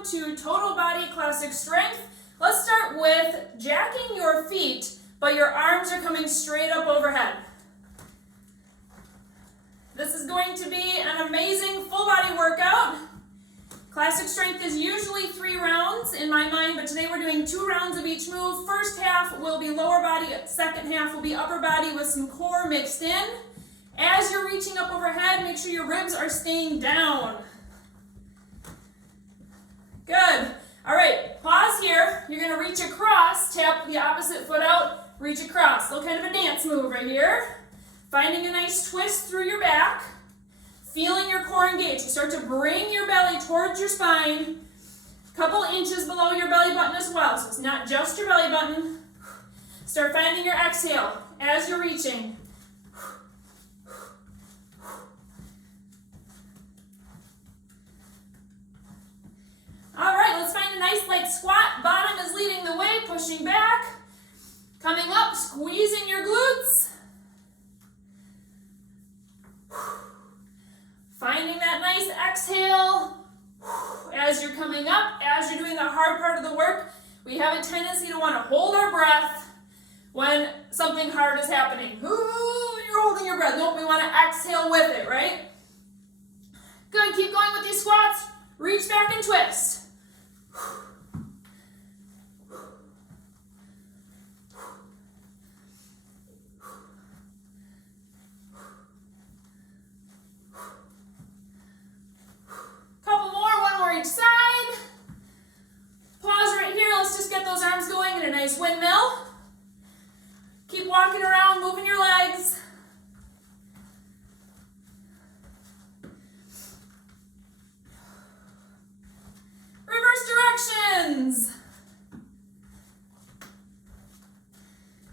welcome to Total Body Classic Strength. Let's start with jacking your feet, but your arms are coming straight up overhead. This is going to be an amazing full body workout. Classic Strength is usually 3 rounds in my mind, but today we're doing 2 rounds of each move. First half will be lower body, second half will be upper body with some core mixed in. As you're reaching up overhead, make sure your ribs are staying down. Good. All right, pause here. You're going to reach across, tap the opposite foot out, reach across. Little kind of a dance move right here. Finding a nice twist through your back. Feeling your core engage. You start to bring your belly towards your spine. A couple inches below your belly button as well. So it's not just your belly button. Start finding your exhale as you're reaching. All right, let's find a nice light squat. Bottom is leading the way, pushing back. Coming up, squeezing your glutes. Finding that nice exhale as you're coming up, as you're doing the hard part of the work. We have a tendency to want to hold our breath when something hard is happening. Ooh, you're holding your breath. Nope, we want to exhale with it, right? Good, keep going with these squats. Reach back and twist. Couple more, one more each side. Pause right here. Let's just get those arms going in a nice windmill. Keep walking around, moving your legs. Reverse directions.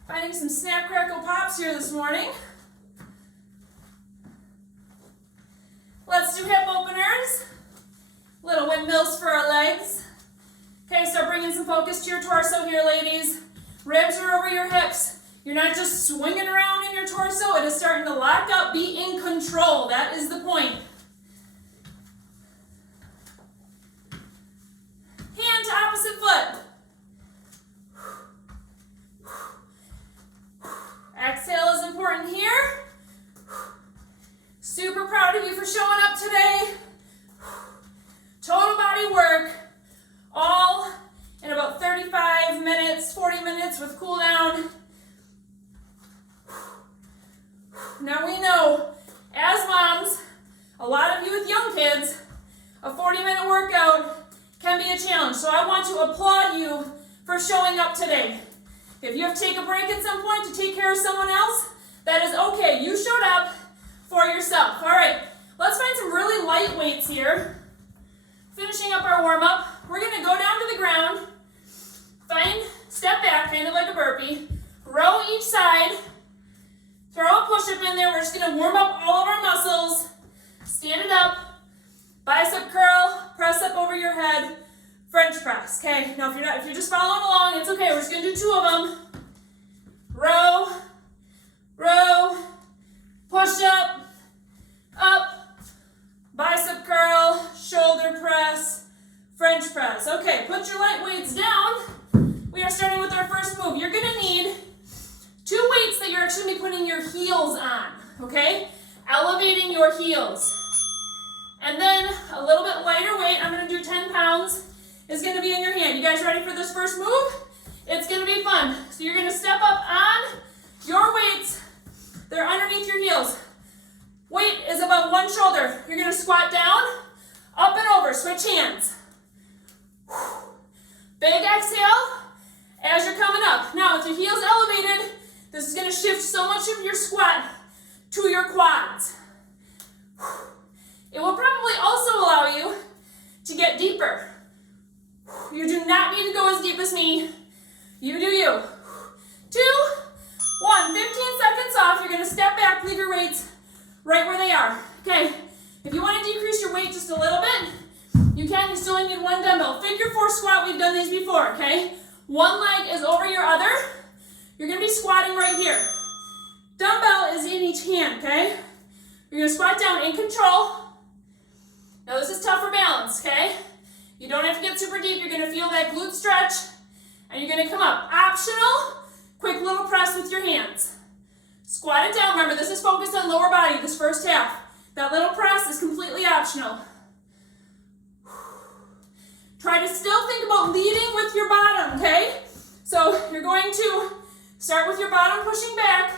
Finding some snap, crackle, pops here this morning. Let's do hip openers. Little windmills for our legs. Okay, start bringing some focus to your torso here, ladies. Ribs are over your hips. You're not just swinging around in your torso. It is starting to lock up. Be in control. That is the point. Hand to opposite foot. Exhale is important here. Super proud of you for showing up today. Total body work, all in about 35 minutes, 40 minutes with cool down. Now we know, as moms, a lot of you with young kids, a 40-minute workout can be a challenge. So I want to applaud you for showing up today. If you have to take a break at some point to take care of someone else, that is okay. You showed up for yourself. All right, let's find some really light weights here. Finishing up our warm-up, we're going to go down to the ground, step back, kind of like a burpee, row each side, throw a push-up in there. We're just going to warm up all of our muscles, stand it up, bicep curl, press up over your head, French press. Okay, now if you're just following along, it's okay. We're just going to do 2 of them. Row, row, push-up, up, bicep curl, shoulder press, French press. Okay, put your light weights down. We are starting with our first move. You're gonna need 2 weights that you're actually gonna be putting your heels on, okay? Elevating your heels. And then a little bit lighter weight, I'm gonna do 10 pounds, is gonna be in your hand. You guys ready for this first move? It's gonna be fun. So you're gonna step up on your weights. They're underneath your heels. Weight is above one shoulder. You're going to squat down, up and over. Switch hands. Big exhale as you're coming up. Now, with your heels elevated, this is going to shift so much of your squat to your quads. It will probably also allow you to get deeper. You do not need to go as deep as me. You do you. 2, 1. 15 seconds off. You're going to step back, leave your weights right where they are. Okay, if you want to decrease your weight just a little bit, you can. You still only need 1 dumbbell. Figure 4 squat, we've done these before, okay? 1 leg is over your other. You're going to be squatting right here. Dumbbell is in each hand, okay? You're going to squat down in control. Now this is tough for balance, okay? You don't have to get super deep. You're gonna feel that glute stretch, and you're gonna come up. Optional, quick little press with your hands. Squat it down. Remember, this is focused on lower body, this first half. That little press is completely optional. Try to still think about leading with your bottom, okay? So you're going to start with your bottom pushing back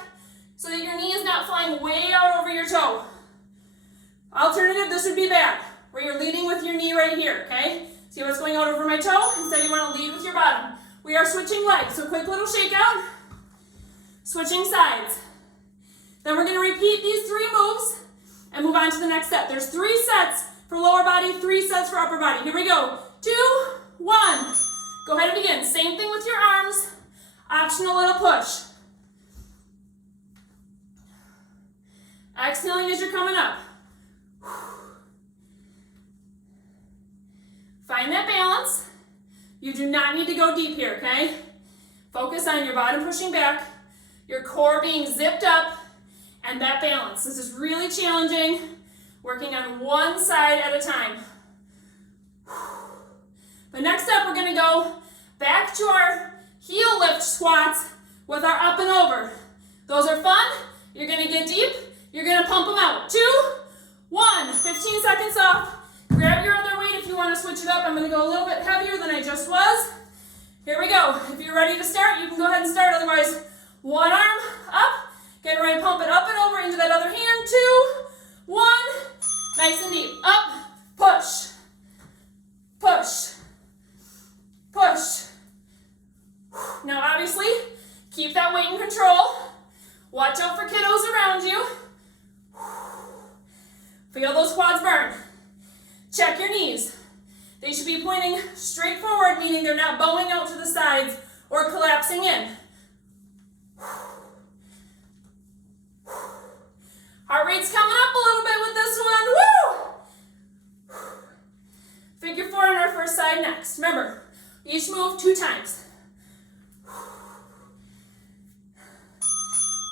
so that your knee is not flying way out over your toe. Alternative, this would be bad, where you're leading with your knee right here, okay? See what's going out over my toe? Instead, you want to lead with your bottom. We are switching legs, so quick little shakeout, switching sides. Then we're going to repeat these 3 moves and move on to the next set. There's 3 sets for lower body, 3 sets for upper body. Here we go. 2, 1. Go ahead and begin. Same thing with your arms. Optional little push. Exhaling as you're coming up. Find that balance. You do not need to go deep here, okay? Focus on your bottom pushing back, your core being zipped up, and that balance. This is really challenging, working on one side at a time. But next up, we're gonna go back to our heel lift squats with our up and over. Those are fun. You're gonna get deep. You're gonna pump them out. 2, 1, 15 seconds off. Grab your other weight if you wanna switch it up. I'm gonna go a little bit heavier than I just was. Here we go. If you're ready to start, you can go ahead and start. Otherwise, one arm up. Get ready to pump it up and over into that other hand. 2, 1. Nice and deep. Up, push, push, push. Now obviously, keep that weight in control. Watch out for kiddos around you. Feel those quads burn. Check your knees. They should be pointing straight forward, meaning they're not bowing out to the sides or collapsing in. Heart rate's coming up a little bit with this one. Woo! Figure 4 on our first side next. Remember, each move 2 times.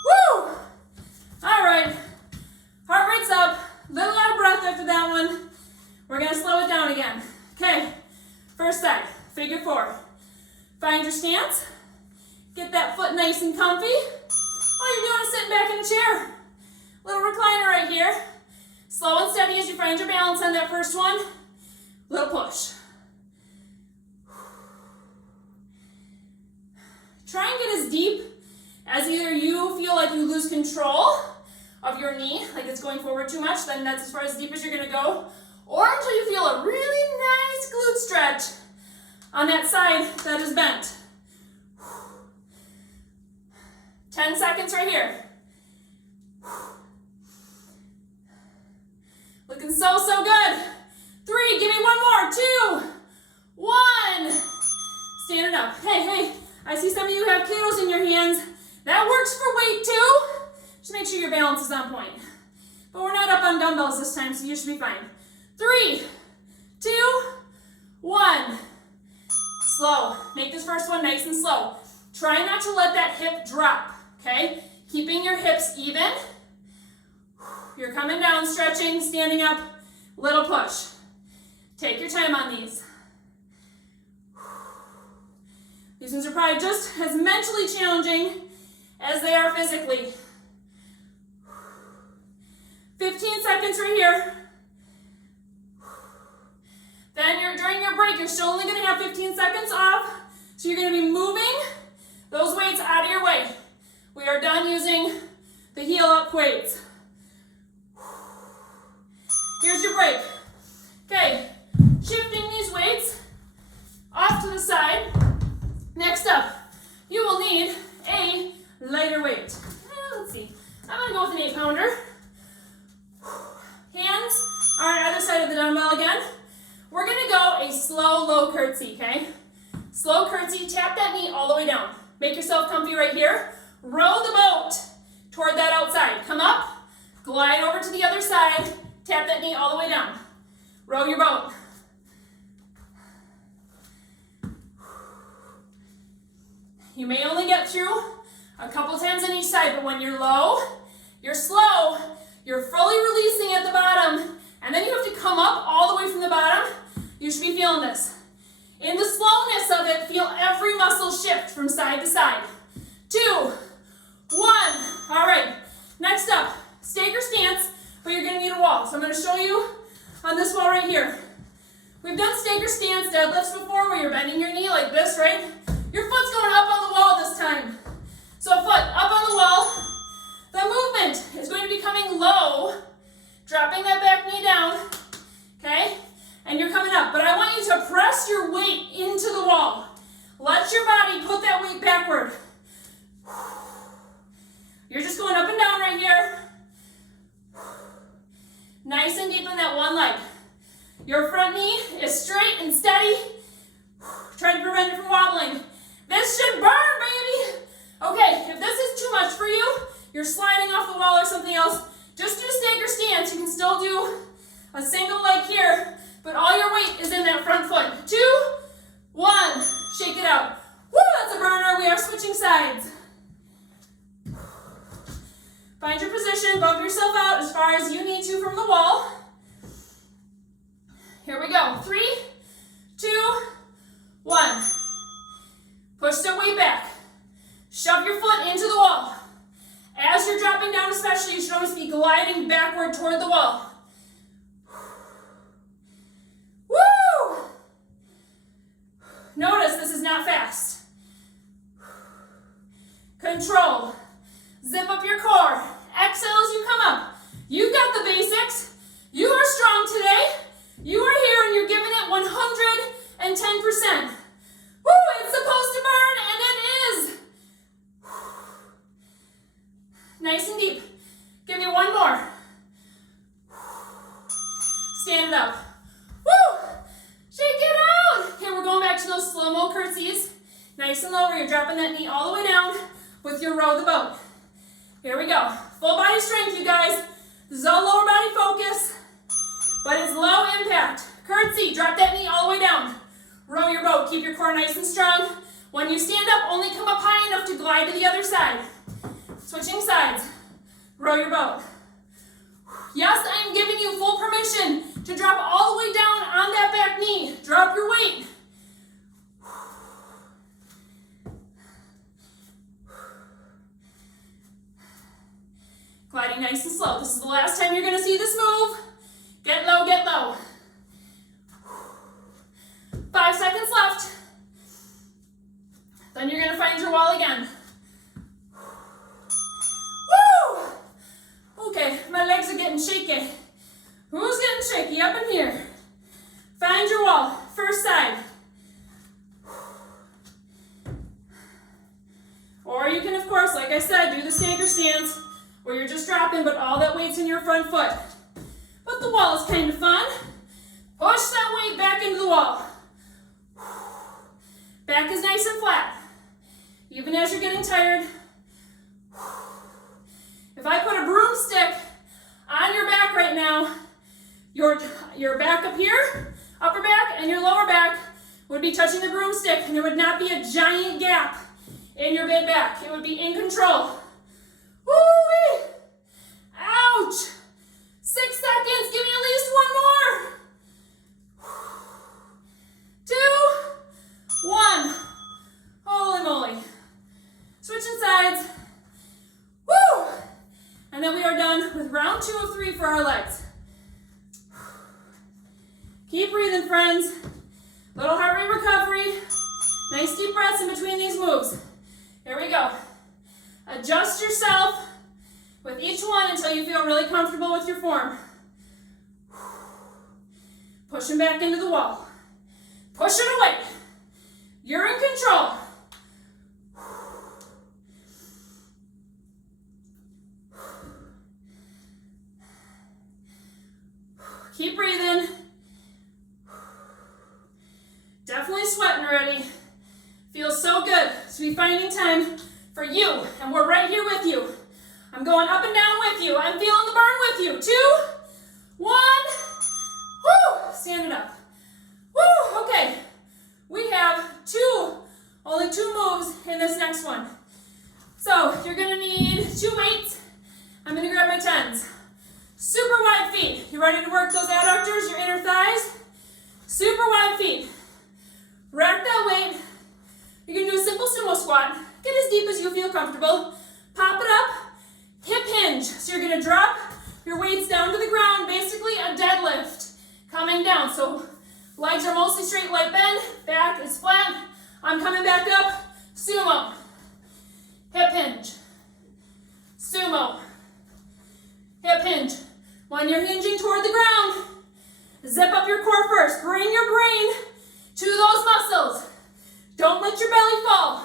Woo! All right. Heart rate's up. Little out of breath after that one. We're going to slow it down again. Okay. First side. Figure 4. Find your stance. Get that foot nice and comfy. All you're doing is sitting back in a chair. Little recliner right here. Slow and steady as you find your balance on that first one. Little push. Try and get as deep as either you feel like you lose control of your knee, like it's going forward too much, then that's as far as deep as you're gonna go, or until you feel a really nice glute stretch on that side that is bent. 10 seconds right here. Looking so, so good. 3, give me one more. 2, 1. Standing up. Hey, I see some of you have kiddos in your hands. That works for weight too. Just make sure your balance is on point. But we're not up on dumbbells this time, so you should be fine. 3, 2, 1. Slow. Make this first one nice and slow. Try not to let that hip drop, okay? Keeping your hips even. You're coming down, stretching, standing up, little push. Take your time on these. These ones are probably just as mentally challenging as they are physically. 15 seconds right here. Then during your break, you're still only going to have 15 seconds off. So you're going to be moving those weights out of your way. We are done using the heel up weights. Here's your break. Okay, shifting these weights off to the side. Next up, you will need a lighter weight. Let's see. I'm going to go with an 8-pounder. Hands are on either side of the dumbbell again. We're going to go a slow, low curtsy, okay? Slow curtsy, tap that knee all the way down. Make yourself comfy right here. Row the boat toward that outside. Come up, glide over to the other side, tap that knee all the way down. Row your boat. You may only get through a couple times on each side, but when you're low, you're slow, you're fully releasing at the bottom, and then you have to come up all the way from the bottom. You should be feeling this. In the slowness of it, feel every muscle shift from side to side. 2, 1. All right, next up, staker stance, but you're gonna need a wall. So I'm gonna show you on this wall right here. We've done staker stance deadlifts before where you're bending your knee like this, right? Your foot's going up on the wall this time. So foot up on the wall. The movement is going to be coming low, dropping that back knee down, okay? And you're coming up, but I want you to press your weight into the wall. Let your body put that weight backward. You're just going up and down right here. Nice and deep in that one leg. Your front knee is straight and steady. Try to prevent it from wobbling. This should burn, baby. Okay, if this is too much for you, you're sliding off the wall or something else, just do staker stance. You can still do a single leg here, but all your weight is in that front foot. 2, 1, shake it out. Woo, that's a burner. We are switching sides. Find your position, bump yourself out as far as you need to from the wall. Here we go. 3, 2, 1. Push the weight back. Shove your foot into the wall. As you're dropping down especially, you should always be gliding backward toward the wall. Woo! Notice this is not fast. Control. Zip up your core. Exhale as you come up. You've got the basics. You are strong today. You are here and you're giving it 110%. Woo! It's supposed to burn, and it is. Nice and deep. Give me one more. Stand it up. Woo! Shake it out. Okay, we're going back to those slow-mo curtsies. Nice and low where you're dropping that knee all the way down with your row the boat. Here we go. Full body strength, you guys. This is all lower body focus, but it's low impact. Curtsy, drop that knee all the way down. Row your boat. Keep your core nice and strong. When you stand up, only come up high enough to glide to the other side. Switching sides. Row your boat. Yes, I am giving you full permission to drop all the way down on that back knee. Drop your weight. Gliding nice and slow. This is the last time you're going to see this move. Get low, get low. 5 seconds left. Then you're going to find your wall again. Woo! Okay, my legs are getting shaky. Who's getting shaky up in here? Find your wall. First side. Or you can, of course, like I said, do the staker stance where you're just dropping, but all that weight's in your front foot. But the wall is kind of fun. Push that weight back into the wall. Back is nice and flat. Even as you're getting tired. If I put a broomstick on your back right now, your back up here, upper back, and your lower back would be touching the broomstick, and there would not be a giant gap in your mid back. It would be in control. Woo-wee! Ouch! 6 seconds. Give me at least one more. 2, 1. Holy moly. Switching sides. Woo! And then we are done with round 2 of 3 for our legs. Keep breathing, friends. Little heart rate recovery. Nice deep breaths in between these moves. Here we go. Adjust yourself with each one until you feel really comfortable with your form. Pushing back into the wall. Push it away. You're in control. Keep breathing. Definitely sweating already. Feels so good to be finding time for you, and we're right here with you. I'm going up and down with you. I'm feeling the burn with you. 2, 1. Woo! Stand it up. Woo! Okay. We have only two moves in this next one. So you're gonna need 2 weights. I'm gonna grab my 10s. Super wide feet. You ready to work those adductors, your inner thighs? Super wide feet. feel comfortable. Pop it up, hip hinge. So you're gonna drop your weights down to the ground, basically a deadlift. Coming down, so legs are mostly straight, light bend, back is flat. I'm coming back up, sumo. Hip hinge, sumo. Hip hinge. When you're hinging toward the ground, zip up your core first. Bring your brain to those muscles. Don't let your belly fall.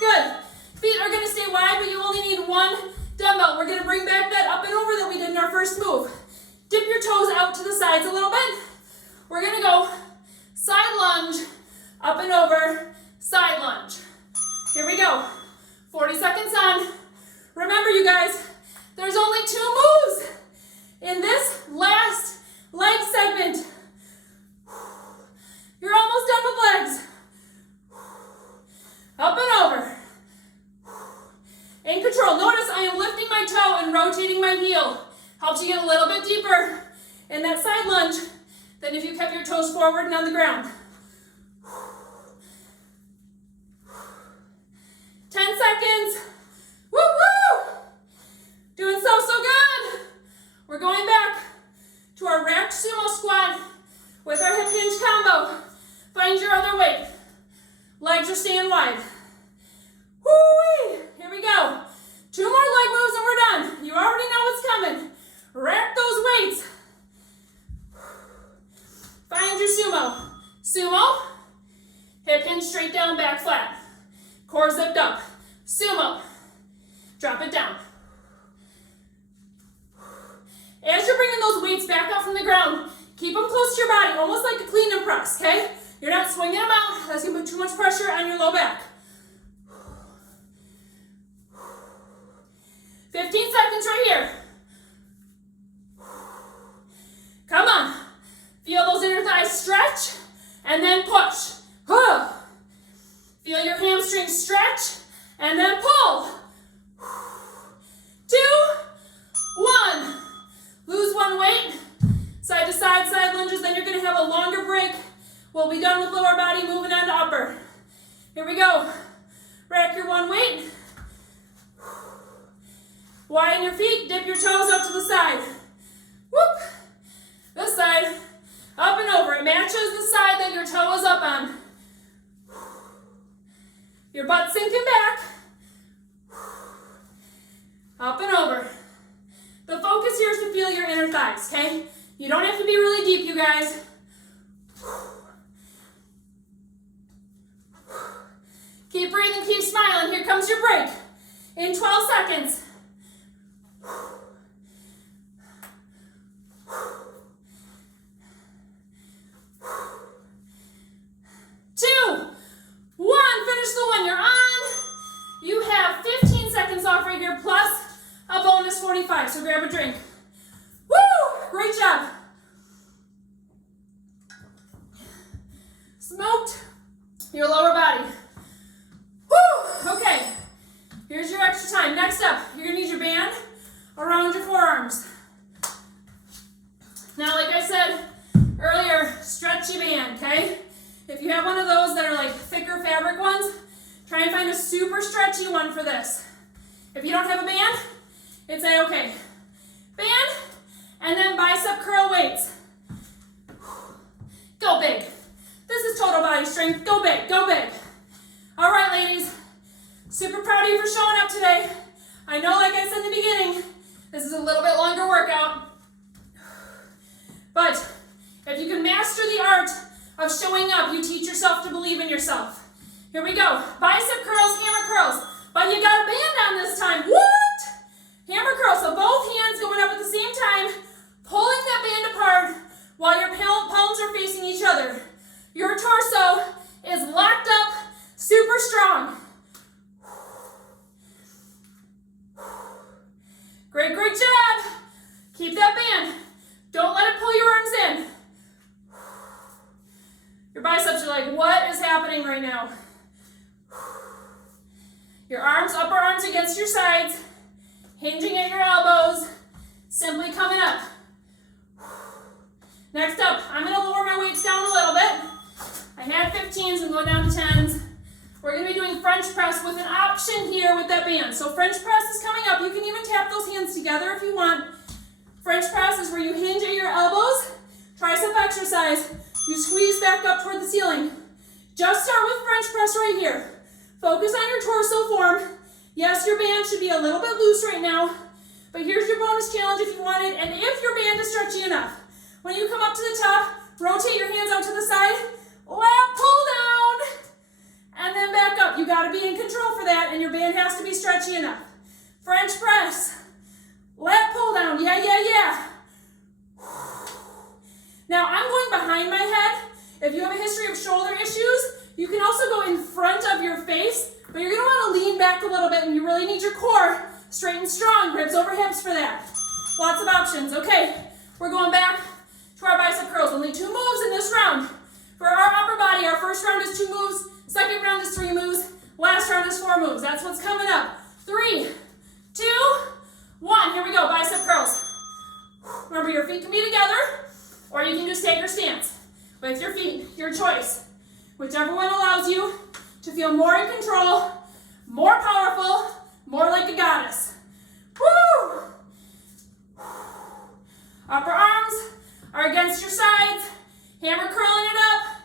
Good. Feet are going to stay wide, but you only need one dumbbell. We're going to bring back that up and over that we did in our first move. Dip your toes out to the sides a little bit. We're going to go side lunge, up and over, side lunge. Here we go. 40 seconds on. Remember, you guys, there's only 2 moves in this last leg segment. You're almost done with legs. Up and over. In control. Notice I am lifting my toe and rotating my heel. Helps you get a little bit deeper in that side lunge than if you kept your toes forward and on the ground. 10 seconds. Woo woo! Doing so good. We're going back to our racked sumo squat with our hip hinge combo. Find your other weight. Legs are staying wide. Woo-wee! Here we go. 2 more leg moves and we're done. You already know what's coming. Rack those weights. Find your sumo. Sumo. Hip hinge straight down, back flat. Core zipped up. Sumo. Drop it down. As you're bringing those weights back up from the ground, keep them close to your body, almost like a clean and press, okay? You're not swinging them out. That's going to put too much pressure on your low back. 15 seconds right here. Come on. Feel those inner thighs stretch and then push. Feel your hamstrings stretch and then pull. 2, 1. Lose one weight. Side to side, side lunges. Then you're going to have a longer break. We'll be done with lower body, moving on to upper. Here we go. Rack your one weight. Widen your feet. Dip your toes up to the side. Whoop. This side. Up and over. It matches the side that your toe is up on. Your butt sinking back. Up and over. The focus here is to feel your inner thighs, okay? You don't have to be really deep, you guys. Keep breathing, keep smiling. Here comes your break. In 12 seconds. 2, 1. Finish the one. You're on. You have 15 seconds off right here, plus a bonus 45. So grab a drink. Woo! Great job. Smoked your lower body. Woo! Okay. Here's your extra time. Next up, you're going to need your band around your forearms. Now, like I said earlier, stretchy band, okay? If you have one of those that are like thicker fabric ones, try and find a super stretchy one for this. If you don't have a band, it's a-okay. Band, and then bicep curl weights. Go big. This is total body strength. Go big, go big. All right, ladies. Super proud of you for showing up today. I know, like I said in the beginning, this is a little bit longer workout. But if you can master the art of showing up, you teach yourself to believe in yourself. Here we go. Bicep curls, hammer curls. But you got a band on this time. What? Hammer curls. So both hands going up at the same time, pulling that band apart while your palms are facing each other. Your torso is locked up, super strong. Great, great job. Keep that band. Don't let it pull your arms in. Your biceps are like, what is happening right now? Your arms, upper arms against your sides, hinging at your elbows, simply coming up. Next up, I'm going to lower my weights down a little bit. I had 15 15s and go down to 10s. We're going to be doing French press with an option here with that band. So French press is coming up. You can even tap those hands together if you want. French press is where you hinge at your elbows. Tricep exercise. You squeeze back up toward the ceiling. Just start with French press right here. Focus on your torso form. Yes, your band should be a little bit loose right now, but here's your bonus challenge if you want it, and if your band is stretchy enough. When you come up to the top, rotate your hands out to the side, lat pull down, and then back up. You gotta be in control for that, and your band has to be stretchy enough. French press, lat pull down, yeah. Now I'm going behind my head. If you have a history of shoulder issues, you can also go in front of your face, but you're gonna wanna lean back a little bit, and you really need your core straight and strong, ribs over hips for that. Lots of options. Okay, we're going back to our bicep curls. Only 2 moves in this round. For our upper body, our first round is 2 moves, second round is 3 moves, last round is 4 moves. That's what's coming up. 3, 2, 1. Here we go, bicep curls. Remember, your feet can be together, or you can just take your stance with your feet, your choice. Whichever one allows you to feel more in control, more powerful, more like a goddess. Woo! Upper arms are against your sides. Hammer curling it up.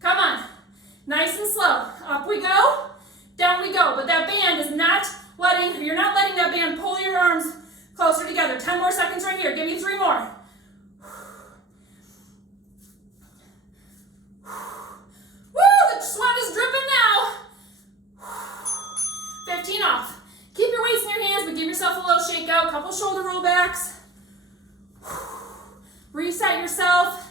Come on. Nice and slow. Up we go, down we go. But that band is not letting, you're not letting that band pull your arms closer together. 10 more seconds right here. Give me 3 more. Sweat is dripping now. 15 off. Keep your weights in your hands, but give yourself a little shakeout. Couple shoulder rollbacks. Reset yourself.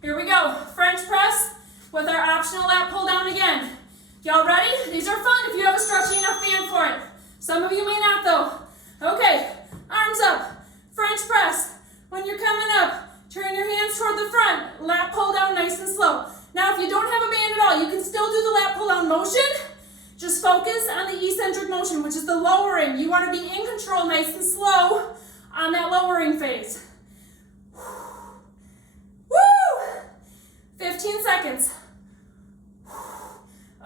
Here we go. French press with our optional lat pull down again. Y'all ready? These are fun if you have a stretchy enough band for it. Some of you may not though. Okay, arms up. French press. When you're coming up, turn your hands toward the front. Lat pull down nice and slow. Now, if you don't have a band at all, you can still do the lat pull-down motion. Just focus on the eccentric motion, which is the lowering. You want to be in control, nice and slow on that lowering phase. Woo! 15 seconds.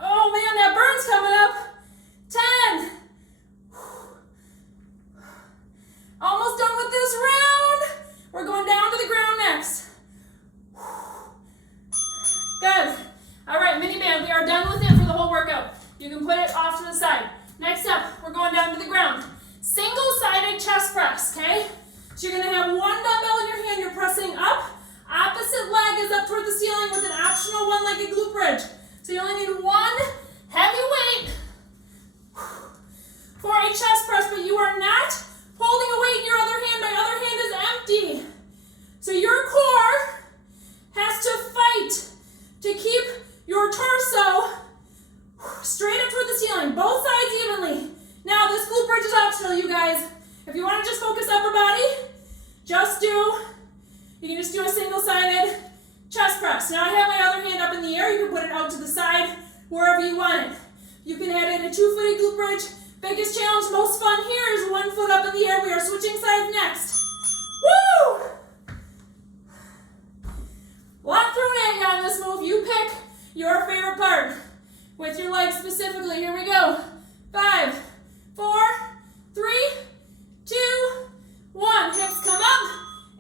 Oh man, that burn's coming up. 10. Almost done with this round. We're going down to the ground next. Good. All right, mini band, we are done with it for the whole workout. You can put it off to the side. Next up, we're going down to the ground. Single-sided chest press, okay? So you're gonna have 1 dumbbell in your hand, you're pressing up. Opposite leg is up toward the ceiling with an optional one-legged glute bridge. So you only need 1 heavy weight for a chest press, but you are not holding a weight in your other hand. My other hand is empty. So your core has to fight to keep your torso straight up toward the ceiling, both sides evenly. Now, this glute bridge is optional, you guys. If you want to just focus upper body, you can just do a single-sided chest press. Now, I have my other hand up in the air. You can put it out to the side, wherever you want it. You can add in a 2-footed glute bridge. Biggest challenge, most fun here is 1 foot up in the air. We are switching sides next. Woo! Lot thrown at you on this move. You pick your favorite part with your legs specifically. Here we go. 5, 4, 3, 2, 1. Hips come up.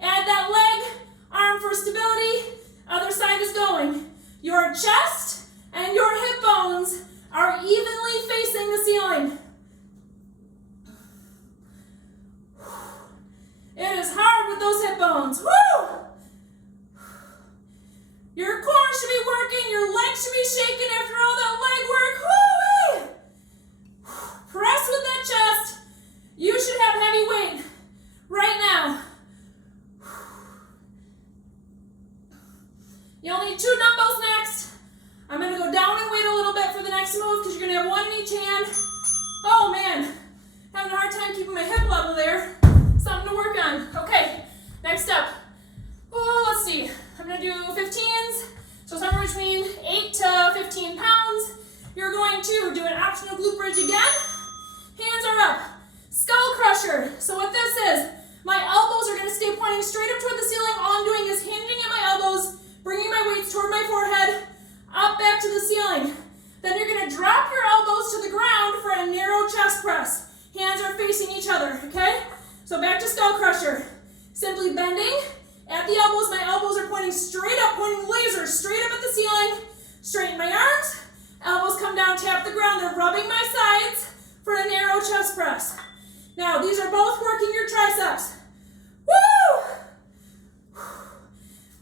Add that leg, arm for stability. Other side is going. Your chest and your hip bones are evenly facing the ceiling. It is hard with those hip bones. Woo! Your core should be working, your legs should be shaking after all that leg work. Woo-wee! Press with that chest. You should have heavy weight right now. You'll need 2 dumbbells next. I'm going to go down and wait a little bit for the next move because you're going to have 1 in each hand. Oh man, having a hard time keeping my hip level there. Something to work on. Okay, next up. Oh, let's see. I'm going to do 15s, so somewhere between 8 to 15 pounds. You're going to do an optional glute bridge again. Hands are up. Skull crusher. So what this is, my elbows are going to stay pointing straight up toward the ceiling. All I'm doing is hinging at my elbows, bringing my weights toward my forehead, up back to the ceiling. pointing straight up, pointing laser straight up at the ceiling. Straighten my arms. Elbows come down, tap the ground. They're rubbing my sides for a narrow chest press. Now, these are both working your triceps. Woo!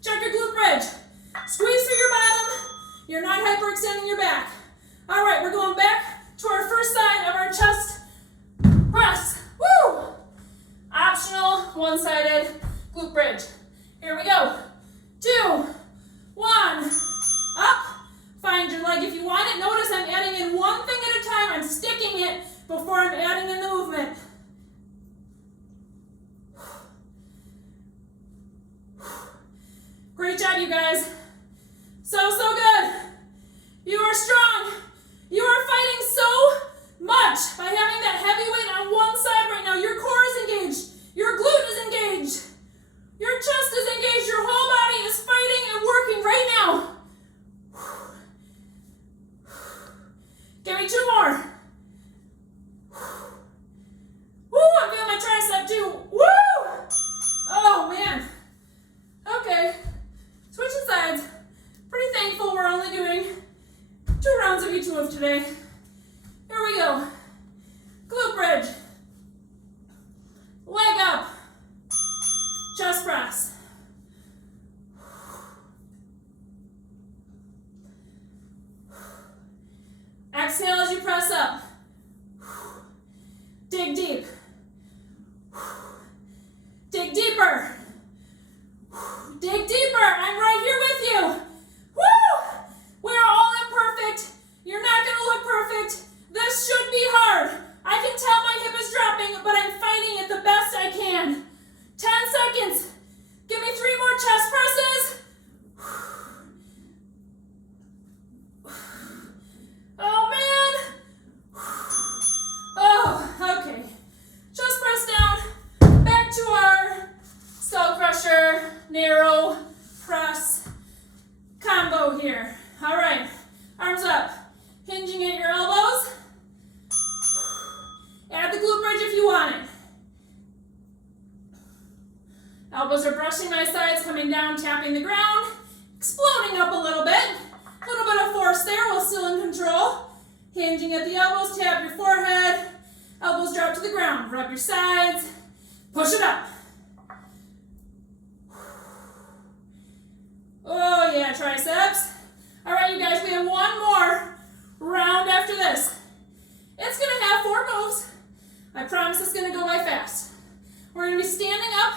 Check your glute bridge. Squeeze through your bottom. You're not hyperextending your back. All right, we're going back to our first side of our chest press. Woo! Optional, one-sided glute bridge. Here we go. 2, 1, up. Find your leg if you want it. Notice I'm adding in one thing at a time. I'm sticking it before I'm adding in the movement. Great job, you guys. So good. You are strong. You are fighting so much by having that heavy weight on one side right now. Your core is engaged. Your glute is engaged. Your chest is engaged. Your whole body is fighting and working right now. Give me 2 more. Woo, I'm feeling my tricep too. Woo! Oh, man. Okay. Switching sides. Pretty thankful we're only doing 2 rounds of each move today. Here we go. Glute bridge. Leg up. Chest press. Exhale as you press up. Dig deep. Dig deeper. Dig deeper. I'm right here with you. Woo! We're all imperfect. You're not going to look perfect. This should be hard. I can tell my hip is dropping, but I'm fighting it the best I can. 10 seconds. Give me 3 more chest presses. Oh, man. Oh, okay. Chest press down. Back to our skull crusher, narrow press combo here. All right. Arms up. Hinging at your elbows. Add the glute bridge if you want it. Elbows are brushing my sides, coming down, tapping the ground. Exploding up a little bit. A little bit of force there while still in control. Hinging at the elbows, tap your forehead. Elbows drop to the ground. Rub your sides. Push it up. Oh yeah, triceps. All right, you guys, we have 1 more round after this. It's gonna have 4 moves. I promise it's gonna go by fast. We're gonna be standing up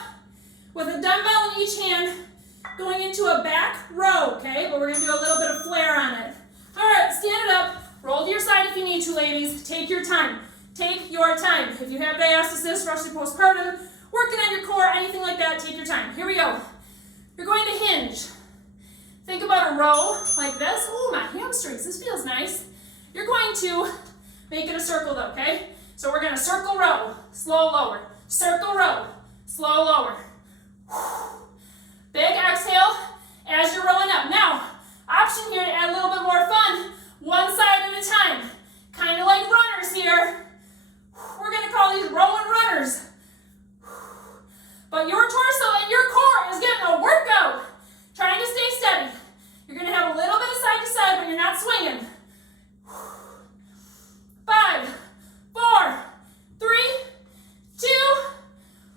with a dumbbell in each hand, going into a back row, okay? But we're gonna do a little bit of flair on it. All right, stand it up. Roll to your side if you need to, ladies. Take your time. Take your time. If you have diastasis, especially postpartum, working on your core, anything like that, take your time. Here we go. You're going to hinge. Think about a row like this. Oh, my hamstrings. This feels nice. You're going to make it a circle though, okay? So we're going to circle row, slow lower. Circle row, slow lower. Big exhale as you're rolling up. Now, option here to add a little bit more fun. One side at a time. Kind of like runners here. We're going to call these rowing runners. But your torso and your core is getting a workout. Trying to stay steady. You're going to have a little bit of side to side, but you're not swinging. 5, 4, 3, 2,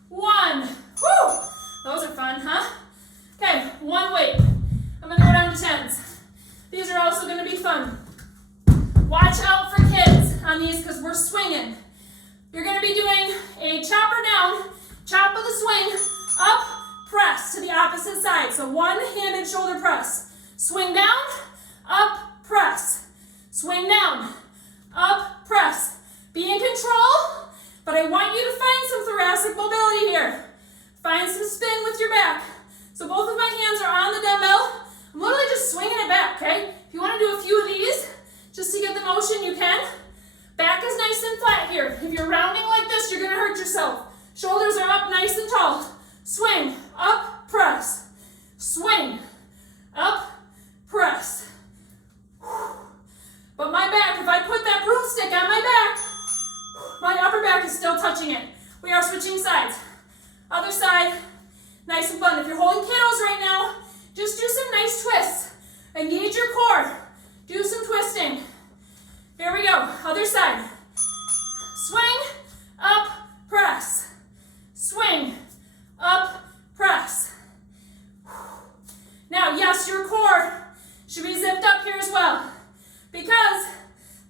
1. Woo! Those are fun, huh? Okay, 1 weight. I'm going to go down to 10s. These are also going to be fun. Watch out for kids on these because we're swinging. You're going to be doing a chopper down, chop of the swing, up, press to the opposite side. So one-handed shoulder press. Swing down, up, press. Swing down, up, press. Be in control, but I want you to find some thoracic mobility here. Find some spin with your back. So both of my hands are on the dumbbell. I'm literally just swinging it back, okay? If you want to do a few of these, just to get the motion, you can. Back is nice and flat here. If you're rounding like this, you're going to hurt yourself. Shoulders are up nice and tall. Swing, up, press. Swing, up, press. But my back, if I put that broomstick on my back, my upper back is still touching it. We are switching sides. Other side, nice and fun. If you're holding kiddos right now, Yes, your core should be zipped up here as well, because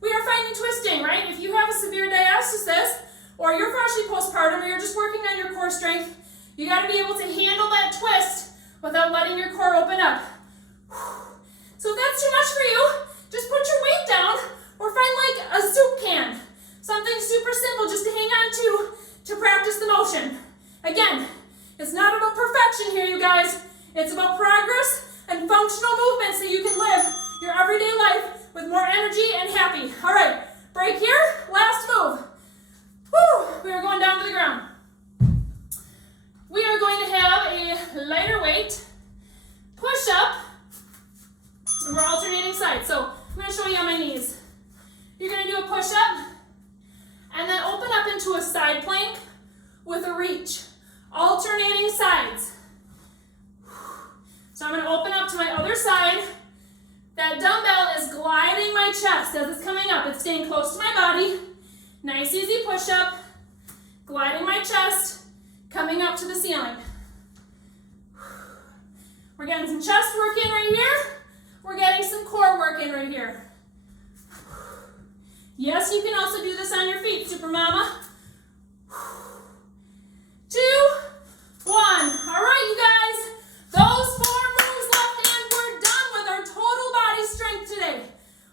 we are fighting twisting, right? If you have a severe diastasis, or you're freshly postpartum, or you're just working on your core strength, you got to be able to handle that twist without letting your core open up. So if that's too much for you, just put your weight down, or find like a soup can, something super simple just to hang on to practice the motion. Again, it's not about perfection here, you guys. It's about progress and functional movement so you can live your everyday life with more energy and happy. All right, break here, last move. Woo, we are going down to the ground. We are going to have a lighter weight push-up, and we're alternating sides. So I'm going to show you on my knees. You're going to do a push-up, and then open up into a side plank with a reach. Alternating sides. So I'm going to open up to my other side. That dumbbell is gliding my chest as it's coming up. It's staying close to my body. Nice, easy push-up. Gliding my chest, coming up to the ceiling. We're getting some chest work in right here. We're getting some core work in right here. Yes, you can also do this on your feet, Super Mama. 2, 1. All right, you guys. Those 4 moves left, and we're done with our total body strength today.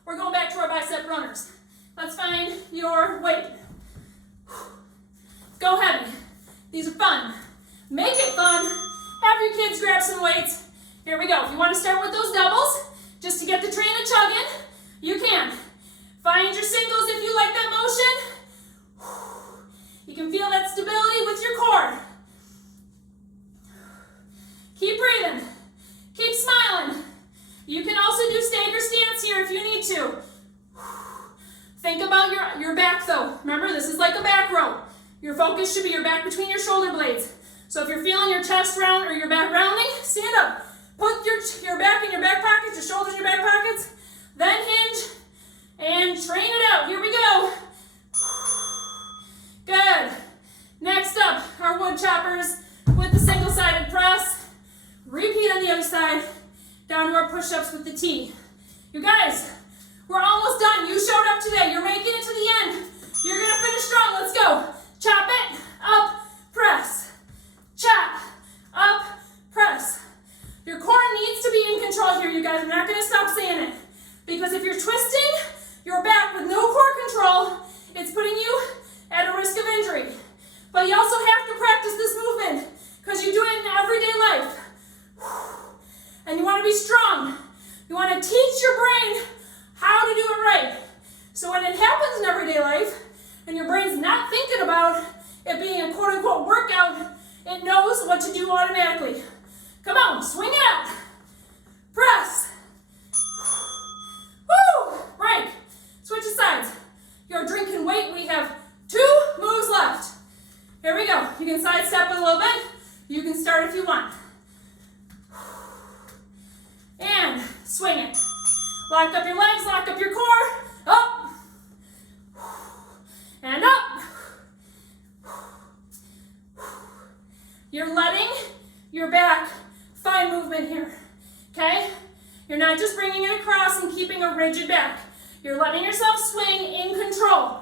We're going back to our bicep runners. Let's find your weight. Go heavy. These are fun. Make it fun. Have your kids grab some weights. Here we go. If you want to start with those doubles, just to get the train a chugging, you can. Find your singles if you like that motion. You can feel that stability with your core. Keep breathing. Keep smiling. You can also do stagger stance here if you need to. Think about your back though. Remember, this is like a back row. Your focus should be your back between your shoulder blades. So if you're feeling your chest round or your back rounding, stand up. Put your back in your back pockets, your shoulders in your back pockets, then hinge and train it out. Here we go. Good. Next up, our wood choppers with the single-sided press. Repeat on the other side, down to our push-ups with the T. You guys, we're almost done. You showed up today. You're making it to the end. You're going to finish strong. Let's go. Chop it, up, press. Chop, up, press. Your core needs to be in control here, you guys. I'm not going to stop saying it. Because if you're twisting your back with no core control, it's putting you at a risk of injury. But you also have to practice this movement because you do it in everyday life. And you want to be strong. You want to teach your brain how to do it right. So when it happens in everyday life, and your brain's not thinking about it being a quote-unquote workout, it knows what to do automatically. Come on, swing it out. Press. Woo! Break. Switch the sides. You're drinking weight. We have 2 moves left. Here we go. You can sidestep it a little bit. You can start if you want. And swing it. Lock up your legs, lock up your core. Up. And up. You're letting your back find movement here, okay? You're not just bringing it across and keeping a rigid back. You're letting yourself swing in control.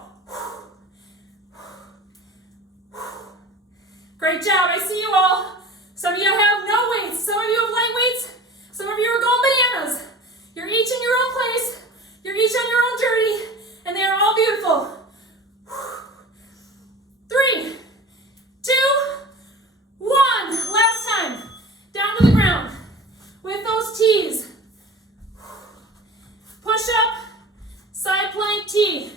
Great job, I see you all. Some of you have no weights, some of you have light weights, some of you are going bananas. You're each in your own place, you're each on your own journey, and they are all beautiful. 3, 2, 1. Last time. Down to the ground with those T's. Push up, side plank T,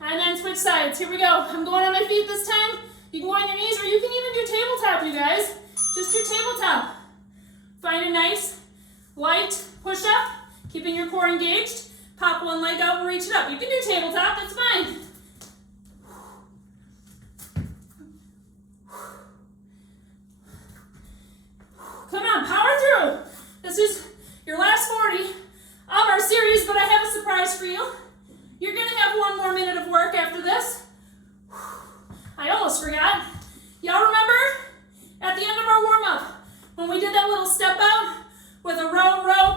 and then switch sides. Here we go. I'm going on my feet this time. You can go on your knees, or you can even do tabletop, you guys. Just your tabletop. Find a nice, light push up, keeping your core engaged. Pop one leg out and reach it up. You can do tabletop, that's fine. Come on, power through. This is your last 40 of our series, but I have a surprise for you. You're gonna have 1 more minute of work after this. I almost forgot. Y'all remember at the end of our warm-up when we did that little step out with a row, row,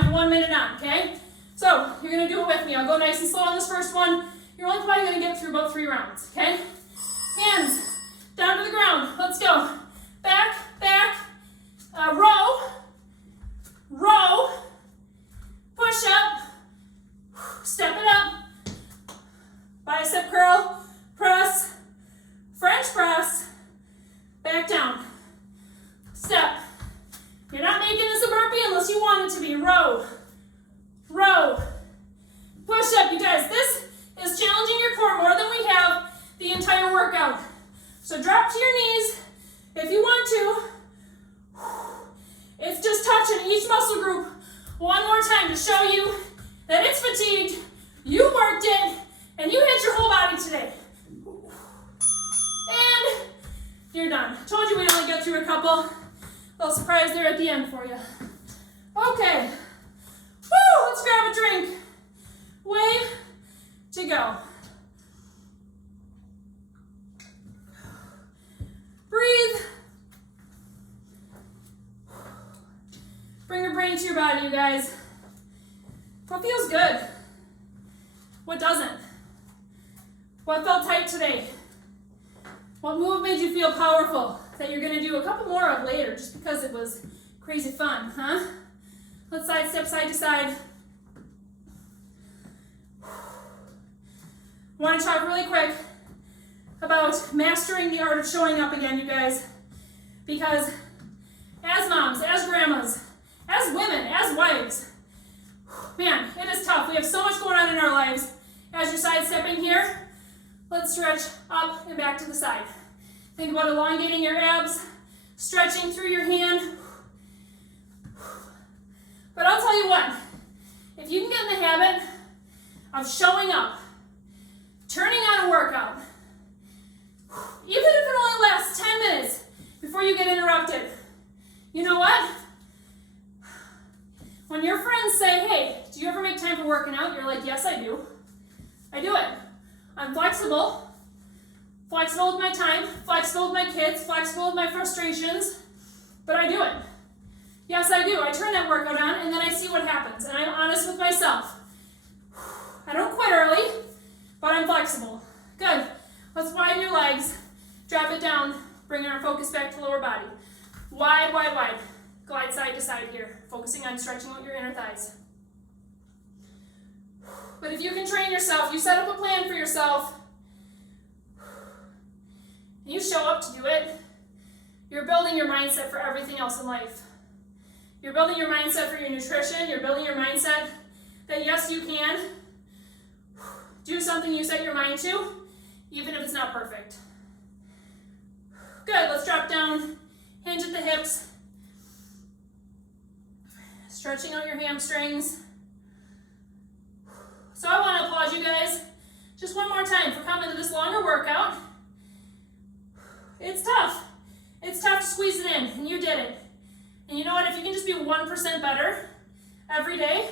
have 1 minute on, okay? So you're gonna do it with me. I'll go nice and slow on this first one. You're only probably gonna get through about 3 rounds, okay? Hands down to the ground. Let's go. Back, back, row, row, push up, step it up, bicep curl, press, French press, back down, step. You're not making this a burpee unless you want it to be. Row, row, push up. You guys, this is challenging your core more than we have the entire workout. So drop to your knees if you want to. It's just touching each muscle group one more time to show you that it's fatigued, you worked it, and you hit your whole body today. And you're done. Told you we'd only get through a couple. Little surprise there at the end for you. Okay. Woo, let's grab a drink. Wave to go. Breathe. Bring your brain to your body, you guys. What feels good? What doesn't? What felt tight today? What move made you feel powerful that you're gonna do a couple more of later just because it was crazy fun, huh? Let's side step side to side. I want to talk really quick about mastering the art of showing up again, you guys. Because as moms, as grandmas, as women, as wives, man, it is tough. We have so much going on in our lives. As you're side stepping here, let's stretch up and back to the side. Think about elongating your abs, stretching through your hand. But I'll tell you what, if you can get in the habit of showing up, turning on a workout, even if it only lasts 10 minutes before you get interrupted, you know what? When your friends say, hey, do you ever make time for working out? You're like, yes, I do. I do it. I'm flexible. Flexible with my time, flexible with my kids, flexible with my frustrations, but I do it. Yes, I do. I turn that workout on and then I see what happens, and I'm honest with myself. I don't quit early, but I'm flexible. Good. Let's widen your legs, drop it down, bringing our focus back to lower body. Wide, wide, wide. Glide side to side here, focusing on stretching out your inner thighs. But if you can train yourself, you set up a plan for yourself, and you show up to do it, you're building your mindset for everything else in life. You're building your mindset for your nutrition. You're building your mindset that yes, you can do something you set your mind to, even if it's not perfect. Good, let's drop down, hinge at the hips, stretching out your hamstrings. So I want to applaud you guys just one more time for coming to this longer workout. It's tough. It's tough to squeeze it in, and you did it. And you know what? If you can just be 1% better every day,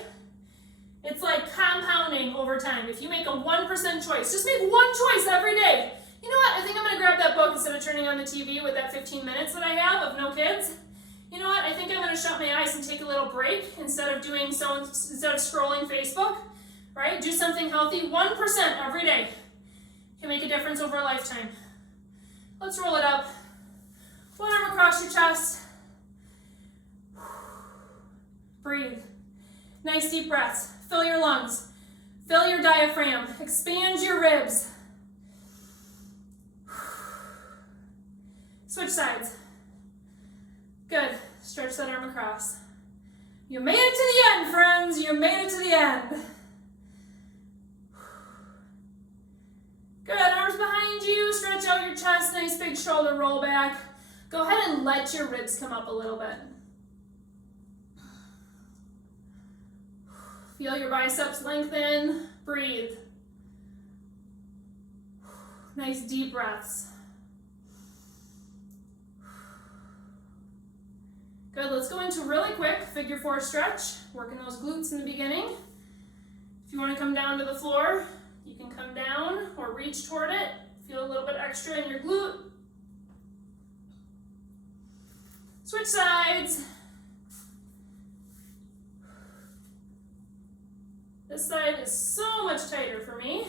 it's like compounding over time. If you make a 1% choice, just make one choice every day. You know what? I think I'm going to grab that book instead of turning on the TV with that 15 minutes that I have of no kids. You know what? I think I'm going to shut my eyes and take a little break instead of scrolling Facebook, right? Do something healthy. 1% every day can make a difference over a lifetime. Let's roll it up. One arm across your chest. Breathe. Nice deep breaths. Fill your lungs. Fill your diaphragm. Expand your ribs. Switch sides. Good. Stretch that arm across. You made it to the end, friends. You made it to the end. Good. Arms behind you. Stretch out your chest. Nice big shoulder roll back. Go ahead and let your ribs come up a little bit. Feel your biceps lengthen. Breathe. Nice deep breaths. Good, let's go into really quick figure 4 stretch, working those glutes in the beginning. If you want to come down to the floor, you can come down or reach toward it. Feel a little bit extra in your glute. Switch sides. This side is so much tighter for me.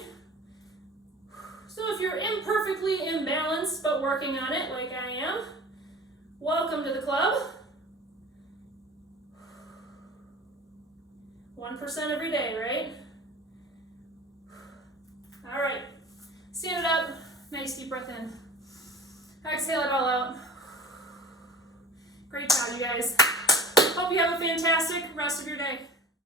So if you're imperfectly imbalanced but working on it like I am, welcome to the club. 1% every day, right? All right, stand it up, nice deep breath in. Exhale it all out. Great job, you guys. Hope you have a fantastic rest of your day.